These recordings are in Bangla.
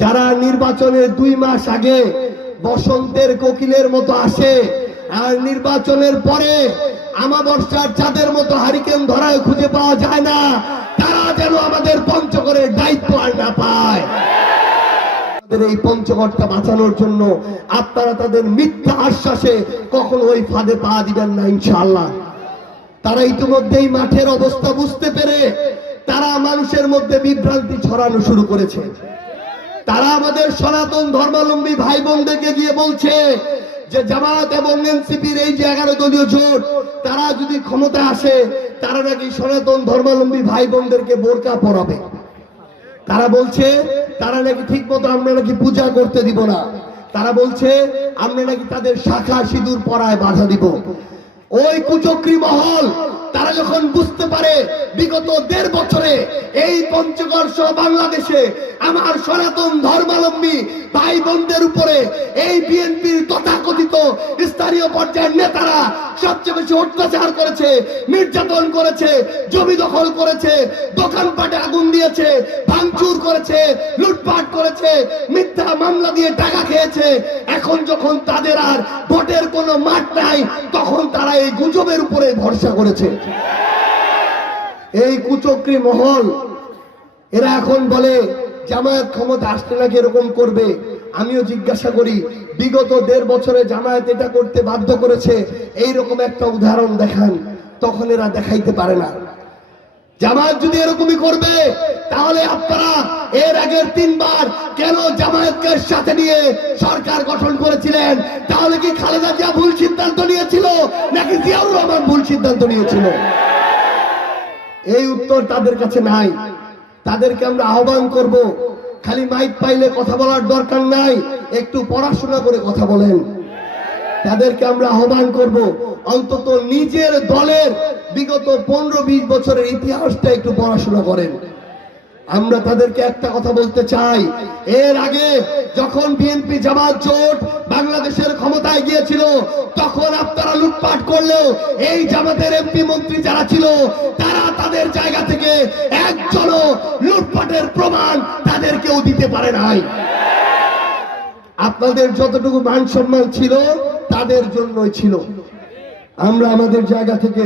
যারা নির্বাচনের দুই মাস আগে বসন্তের কোকিলের মতো আসে, আর নির্বাচনের পরে আমাবর্ষার চাঁদের মতো হারিকেন ধরায় খুঁজে পাওয়া যায় না, তারা যেন আমাদের পঞ্চগড়ের দায়িত্ব আর না পায়। এই পঞ্চগড়টা বাঁচানোর জন্য আপনারা তাদের মিথ্যা আশ্বাসে কখনো ওই ফাঁদে পা দিবেন না, ইনশাআল্লাহ। তারা ইতিমধ্যেই মাঠের অবস্থা বুঝতে পেরে তারা মানুষের মধ্যে বিভ্রান্তি ছড়ানো শুরু করেছে। তারা আমাদের সনাতন ধর্মাবলম্বী ভাই বোনদেরকে গিয়ে বলছে যে জামাত এবং এনসিপির এই যে এগারো দলীয় জোট, তারা যদি ক্ষমতা আসে, তারা নাকি সনাতন ধর্মাবলম্বী ভাই বোনদেরকে বোরকা পরাবে। তারা বলছে, তারা নাকি ঠিক মতো আমরা নাকি পূজা করতে দিব না। তারা বলছে, আমরা নাকি তাদের শাখা সিঁদুর পরায় বাধা দিব। ওই কুচক্রি মহল তারা যখন বুঝতে পারে বিগত দেড় বছরে এই পঞ্চগড় সহ বাংলাদেশে আমার সনাতন ধর্মাবলম্বী ভাই বোনদের উপরে এই বিএনপির তথাকথিত স্থানীয় পর্যায়ের নেতারা সবচেয়ে বেশি অত্যাচার করেছে, নির্যাতন করেছে, জমি দখল করেছে, দোকানপাটে আগুন দিয়েছে, ভাঙচুর করেছে, লুটপাট করেছে, মিথ্যা মামলা দিয়ে টাকা খেয়েছে। এখন যখন তাদের আর ভোটের কোনো মাঠ নাই, তখন তারা এই গুজবের উপরে ভরসা করেছে। এই কুচক্রি মহল, এরা এখন বলে জামায়াত ক্ষমতা আসলে নাকি এরকম করবে? আমিও জিজ্ঞাসা করি, বিগত দেড় বছরে জামায়াত এটা করতে বাধ্য করেছে এই রকম একটা উদাহরণ দেখান, তখন এরা দেখাইতে পারে না। জামায়াত যদি এরকমই করবে, তাহলে আপনারা এর আগের তিনবার কেন জামায়াতকে সাথে নিয়ে সরকার গঠন করেছিলেন? তাহলে কি খালেদা জিয়া ভুল সিদ্ধান্ত নিয়েছিল, নাকি জিয়াউর রহমান ভুল সিদ্ধান্ত নিয়েছিল? এই উত্তর তাদের কাছে নাই। তাদেরকে আমরা আহ্বান করব। খালি মাইক পাইলে কথা বলার দরকার নাই, একটু পড়াশোনা করে কথা বলেন। তাদেরকে আমরা আহ্বান করব, অন্তত নিজের দলের বিগত পনেরো বিশ বছরের ইতিহাসটা একটু পড়াশোনা করেন। আমরা তাদেরকে একটা কথা বলতে চাই। এর আগে যখন বিএনপি জামাত জোট বাংলাদেশের ক্ষমতায় গিয়েছিল, তখন আপনারা লুটপাট করলেও এই জামাতের এমপি মন্ত্রী যারা ছিল, তারা তাদের জায়গা থেকে একজনও লুটপাটের প্রমাণ তাদেরকেও দিতে পারে নাই। আপনাদের যতটুকু মান সম্মান ছিল, তাদের জন্যই ছিল। আমরা আমাদের জায়গা থেকে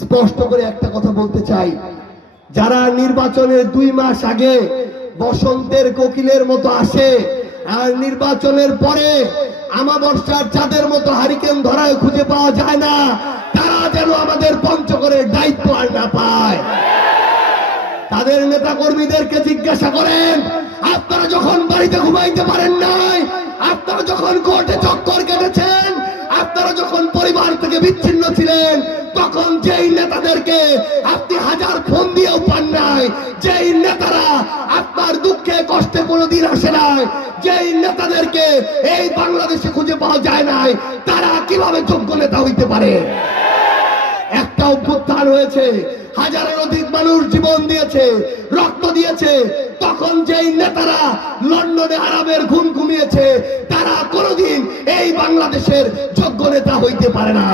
স্পষ্ট করে একটা কথা বলতে চাই। যারা নির্বাচনের দুই মাস আগে বসন্তের কোকিলের মতো আসে, আর নির্বাচনের পরে আমাবর্ষার চাঁদের মতো হারিকেন ধরায় খুঁজে পাওয়া যায় না, তারা যেন আমাদের পঞ্চগড়ের দায়িত্ব আর না পায়। তাদের নেতা কর্মীদেরকে জিজ্ঞাসা করেন, আপনারা যখন বাড়িতে ঘুমাইতে পারেন নাই, আপনারা যখন কোর্টে চক্কর কেটেছেন, আপনারা যখন থেকে বিচ্ছিন্ন ছিলেন। তখন যেই নেতাদেরকে আপনি হাজার ফোন দিয়েও পান নাই, যেই নেতারা আপনার দুঃখে, কষ্টে কোনোদিন আসে নাই, যেই নেতাদেরকে এই বাংলাদেশে খুঁজে পাওয়া যায় নাই, তারা কীভাবে যোগ্য নেতা হইতে পারে? একটা অভ্যুত্থান হয়েছে, হাজারের অধিক মানুষ জীবন দিয়েছে, রক্ত দিয়েছে তখন যেই নেতারা লন্ডনে আরামের ঘুম ঘুমিয়েছে, তারা কোনোদিন এই বাংলাদেশের যোগ্য নেতা হইতে পারে না।